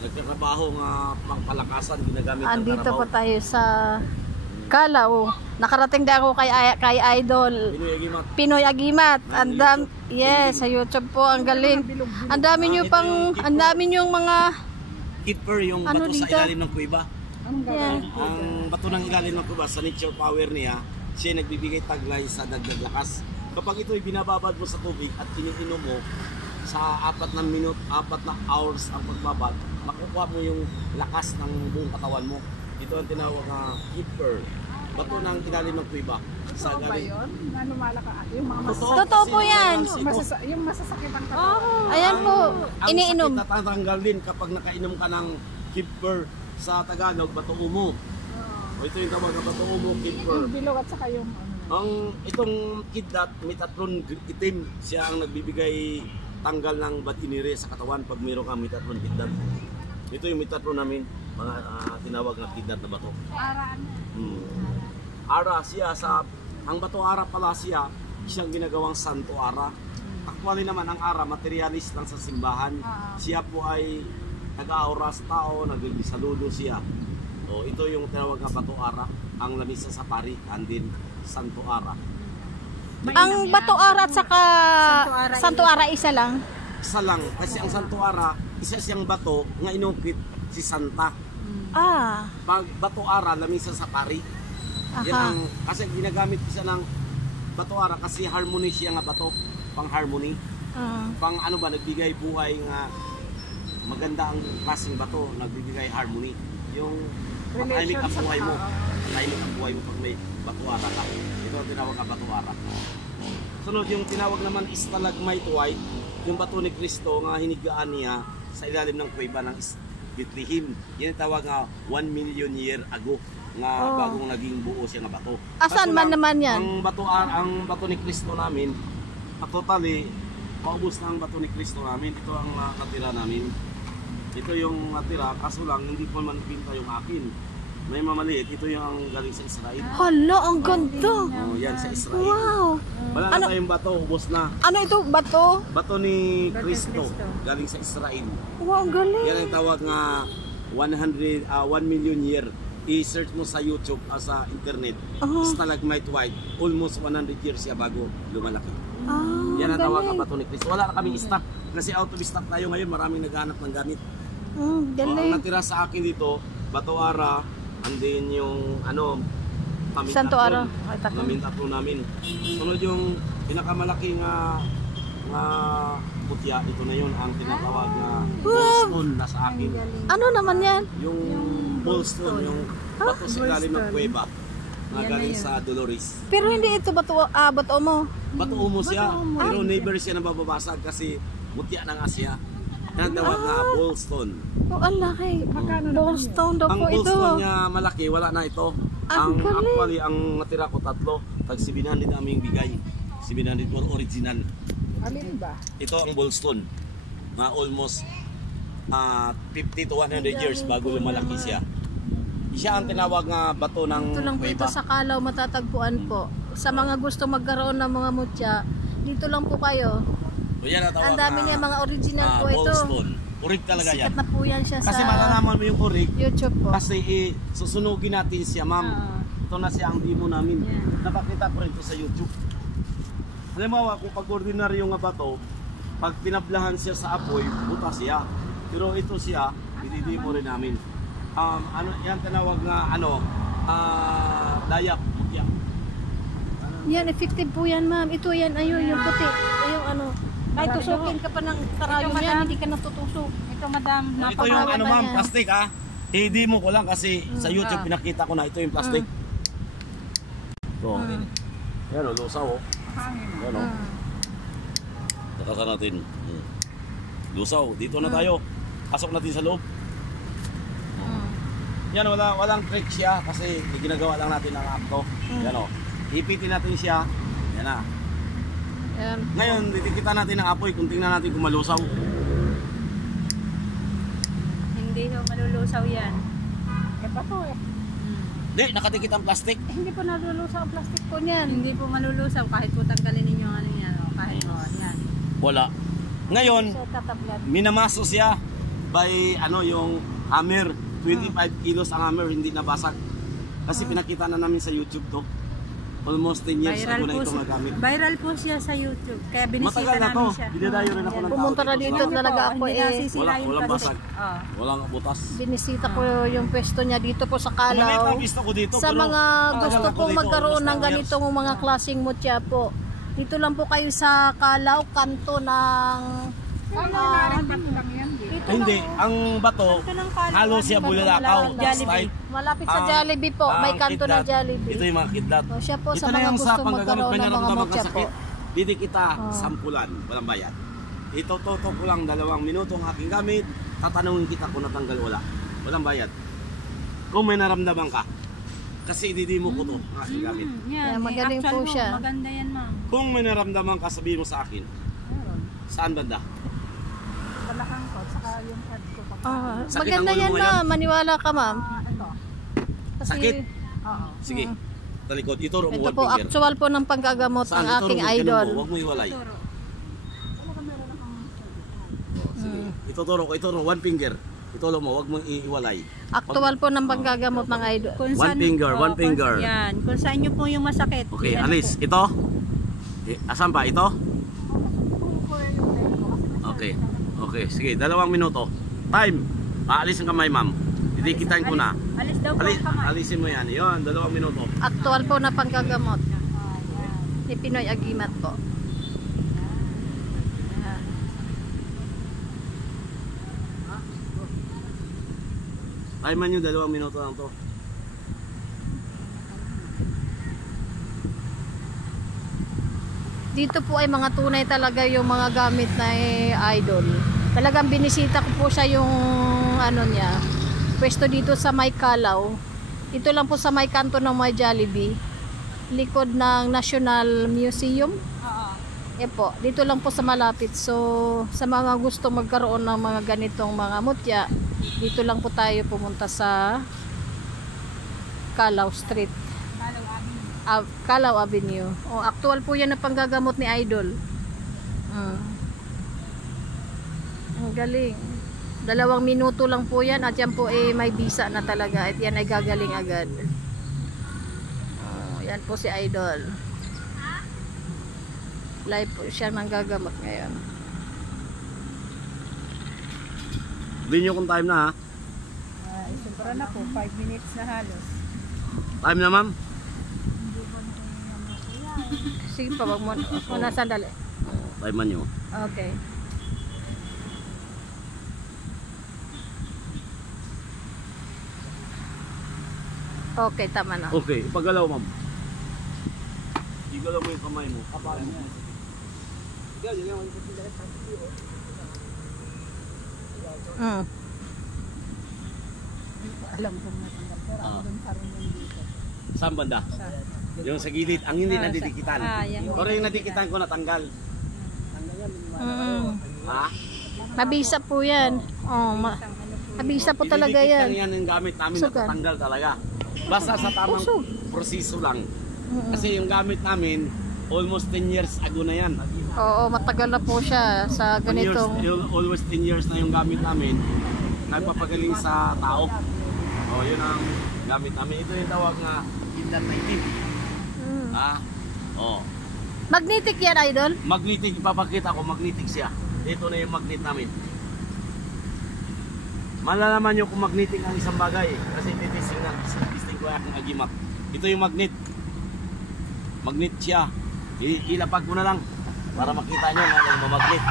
nagtatrabaho nga pangpalakasan ginagamit ng Andito karabaw. po tayo sa Calao. Nakarating din ako kay Idol Pinoy Agimat. Yes, sa YouTube po, ang galing. Ang dami niyo mga keeper yung ano bato dito? sa ilalim ng kuweba. yeah. Ang bato ng ilalim ng kuweba sa nature power niya, siya nagbibigay taglay sa dagdag lakas. Kapag ito'y binababad mo sa tubig at iniinom mo sa 4 na hours ang pagbabad, makukuha mo yung lakas ng buong katawan mo. Ito ang tinawag na keeper. Bato ng ilalim ng kuweba. Sa Totoo ba galing. yun? Na lumalaka? Yung mga Totoo po yan. yung masasakit ang katawan. Ayan po, iniinom. Ang sakit natatanggal din kapag nakainom ka ng keeper sa Tagalog, bato umo. O ito yung tawag na bato umo, keeper. Yung bilog at saka yung Itong kidlat, may tatlong itim. Siya ang nagbibigay tanggal ng batinire sa katawan pag mayroon kang may tatlong kidlat. Ito yung may tatlong namin, mga tinawag na kidlat na bato. araan. Ara siya ang bato ara pala siya, siyang ginagawang santo ara. Actually naman ang ara, materialist lang sa simbahan. Siya po ay nag-aura sa tao, nagbisaludo siya. So ito yung tinawag na bato ara, ang lamisa sa pari, andin santo ara. Ang Bato Ara at saka Santo Ara isa lang. Isa lang, kasi ang santo ara, isa siyang bato nga inukit si Santa. Pag bato ara, lamisa sa pari. Yan ang, kasi ginagamit siya ng bato ara kasi harmony siya nga bato, pang harmony. Pang ano ba, nagbigay buhay nga maganda ang klaseng bato, nagbibigay harmony. Yung matahimik ang buhay mo. Matahimik ang buhay mo pag may bato ara ka. Ito ang tinawag na bato ara. Sunod yung tinawag naman stalagmite white, yung bato ni Kristo nga hinigaan niya sa ilalim ng kuweba ng Bethlehem. Yan ang tawag nga 1 million year ago nga bagong naging buo siya nga bato. Asan man naman yan? Ang bato ni Kristo namin, totally paubos na ang bato ni Kristo namin. Ito ang natira namin. Ito yung natira, kaso lang hindi pa man pinta yung akin. May mamaliit, ito yung ang galing sa Israel. Hala, ang ganda. Oh, yan sa Israel. Wow. Wala na tayong bato, ubos na. Ano ito? Bato? Bato ni Kristo, galing sa Israel. Wow, ang galing. Yan ang tawag nga 1 million year. I-search mo sa YouTube, sa internet, stalagmite white. Almost 100 years siya bago lumalaki. Yan ang tawag nga bato ni Kristo. Wala na kaming stock. Kasi out of stock tayo ngayon, maraming naghanap ng gamit. Galing. Ang natira sa akin dito, bato ara, and then yung Santo Ara. Tatlo namin. Sunod yung pinakamalaki nga putya, ito na yun ang tinatawag na bullstone na sa akin. Ano naman yan? Yung bullstone, yung bato sa galing ng kuweba na galing sa Dolores. Pero hindi ito bato mo. Bato umo siya, pero never siya nababasag kasi mutya ng Asya. Yan tawag na bullstone. Ang laki. Bullstone daw Ang po ito. bullstone niya malaki, wala na ito. Actually, ang natira ko tatlo, tag 700 aming bigay. 700 for original. Alin ba? Ito ang bullstone. Almost 50 to 100 years bago lumalaki siya. Siya ang tinawag nga bato ng Ito lang po ito kuweba. sa Calao matatagpuan po. Sa mga gusto magkaroon ng mga mutya, dito lang po kayo. O yan ang tawag Ang dami niya mga original po ito. bullstone. Urig talaga yan. Sikat na po yan siya Kasi sa malalaman mo yung urig. YouTube po. Kasi susunugin natin siya, ma'am. Ito na siya ang demo namin. Napakita ko rin ito sa YouTube. Halimbawa, kung pag-ordinaryo nga bato, pag pinablahan siya sa apoy, butas siya. Pero ito siya, i-demo rin namin. Yan tinawag nga, dayak, mutya. Yan, effective po yan, ma'am. Ito yan, ayun, yung puti. Ayun, kahit tusukin ka pa ng karayom yan, hindi ka natutusok. Ito madam, Ito yung ma'am, plastic ha. I-demo ko lang kasi sa YouTube pinakita ko na ito yung plastic. So, yan o, lusaw o. Yan o. Takasan natin. Lusaw, dito na tayo. Pasok natin sa loob. Yan, walang trick siya kasi ginagawa lang natin ang akto. Yan o. Ipitin natin siya. Yan na. Ngayon, titikita natin ang apoy kung tingnan natin kung malusaw. Hindi ho malulusaw yan. Bato eh. Hindi, nakatikit ang plastic. Hindi po nalulusaw ang plastic po niyan. Hindi po malulusaw kahit po tanggalin ninyo ano yan. Kahit po yan. Wala. Ngayon, So, tatablan. minamaso siya. by ano yung hammer. 25 kilos ang hammer, hindi nabasag. Kasi pinakita na namin sa YouTube to. Almost 10 years ago na ito nagamit. Viral po siya sa YouTube. Kaya binisita Matagal na to. namin siya. Dinadayo rin ako ng tao. Pumunta na dito talaga ako Hindi nasisira yung Walang plastic. basag. Walang butas. Binisita ko yung pwesto niya dito po sa Maliit Calao. ang vista ko dito. Sa pero mga matagal gusto ako pong dito, magkaroon almost ng 10 years. ganitong mga klaseng mutya po. Dito lang po kayo sa Calao, kanto ng lang yan. dito Hindi, ang bato, Ito ng Calao, halo siya Bulacau. Jollibee. malapit sa Jollibee po, may kanto ng Jollibee. Ito yung mga kidlat. O, siya po Ito sa na mga yung sa gusto panggagamot, magkaroon ng mga pinaramdaman mutya kang po. sakit. Didi kita, sampulan, walang bayad. Ito, tutok ko lang 2 minuto ang aking gamit. Tatanungin kita kung natanggal wala. Walang bayad. Kung may naramdaman ka, kasi ididi mo ko to, ang aking gamit. Yeah, Yan, magaling po siya. Maganda yan, ma'am. Kung may naramdaman ka, sabihin mo sa akin. Saan banda? Balakang ko, saka yung head ko. Sakit Maganda ang ulo yan mo ma'am, maniwala ka ma'am. Ito. Kasi, Sakit? Oo. Sige, talikod. Ituro mo ito one po, finger. actual po ng panggagamot ng Saan? Ituro aking mo, ganun idol. mo. Huwag mo iwalay. Turo. Sige. Ituturo ko, ituro, one finger. Ituro mo, huwag mo iwalay. Actual po ng panggagamot ng idol. Kung One finger, one kung- finger. Yan. Kung saan nyo po yung masakit. Okay, yan alis. po. Ito? Asan ba? Ito? Okay. Okay, sige. 2 minuto. Time. Aalis ang kamay, ma'am. Didikitan ko na. Alis daw po ang kamay. Alisin mo yan. Yun, 2 minuto. Actual po na panggagamot. Ni Pinoy Agimat po. Time nyo, 2 minuto lang to. Dito po ay mga tunay talaga yung mga gamit na idol. Talagang binisita ko po siya yung ano niya. Pwesto dito sa may Calao. Ito lang po sa may kanto ng may Jollibee. Likod ng National Museum. Yan po, dito lang po sa malapit. So, sa mga gusto magkaroon ng mga ganitong mga mutya, dito lang po tayo pumunta sa Calao Street. Calao Avenue. O, actual po yan na panggagamot ni Idol. Ang galing. 2 minuto lang po yan at yan po may visa na talaga at yan ay gagaling agad. Yan po si Idol. Live po siya manggagamot ngayon. Sabihin nyo kung time na, ha? Sobra na po, 5 minutes na halos. Time na, ma'am? Sige pa, wag mo na sandali. Time nyo. Okay. Okay, tama na. Okay, ipagalaw, ma'am. Igalaw mo yung kamay mo. Kapalan mo. Alam ko matanggal. Pero ako dun pa rin yung dito. Saan banda? Yung sa gilid, ang hindi nadidikitan. yan. Pero yung nadikitan ko natanggal. Ha? Mabisa po yan. Oh, mabisa po talaga Didikitan yan. yan yung gamit namin Sugan. natatanggal talaga. Basta sa tamang Usog. proseso lang. Kasi yung gamit namin, almost 10 years ago na yan. Oo, matagal na po siya sa ganitong. Almost 10 years na yung gamit namin. Nagpapagaling sa tao. Oh, yun ang gamit namin. Ito yung tawag na kidlat na itim. Ha? Oh. Magnetic yan, Idol? Magnetic, ipapakita ko, magnetic siya. Ito na yung magnet namin. Malalaman nyo kung magnetic ang isang bagay. Kasi titisting ko yung agimat. Ito yung magnet. Magnet siya. Ilapag ko na lang para makita nyo na nagmamagnet.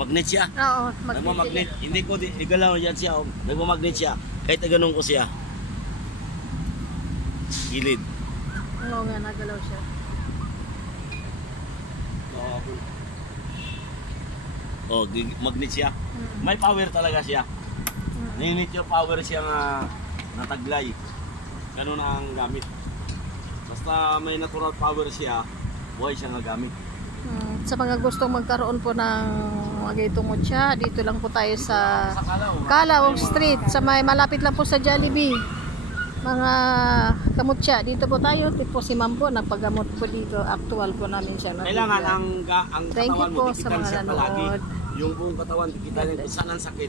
Magnet siya. Oo, Nagmamagnet. Hindi ko igalaw yan siya. Nagmamagnet siya. Kahit ganun ko siya. Gilid. Oo nga, nagalaw siya. Oh, magnet siya. May power talaga siya. Ninit yung power siya nga nataglay. Ganun ang gamit. Basta may natural power siya, buhay siya nga gamit. Sa mga gustong magkaroon po ng mga mutya, dito lang po tayo sa Calao Street, sa may malapit lang po sa Jollibee. Mga kamutya, dito po tayo. Tipo si Ma'am po, nagpagamot po dito. Actual po namin siya. Kailangan ang Thank you katawan mo, po sa dikitan mga siya palagi. nanood. Yung buong katawan, dikitan niya kung saan ang sakit.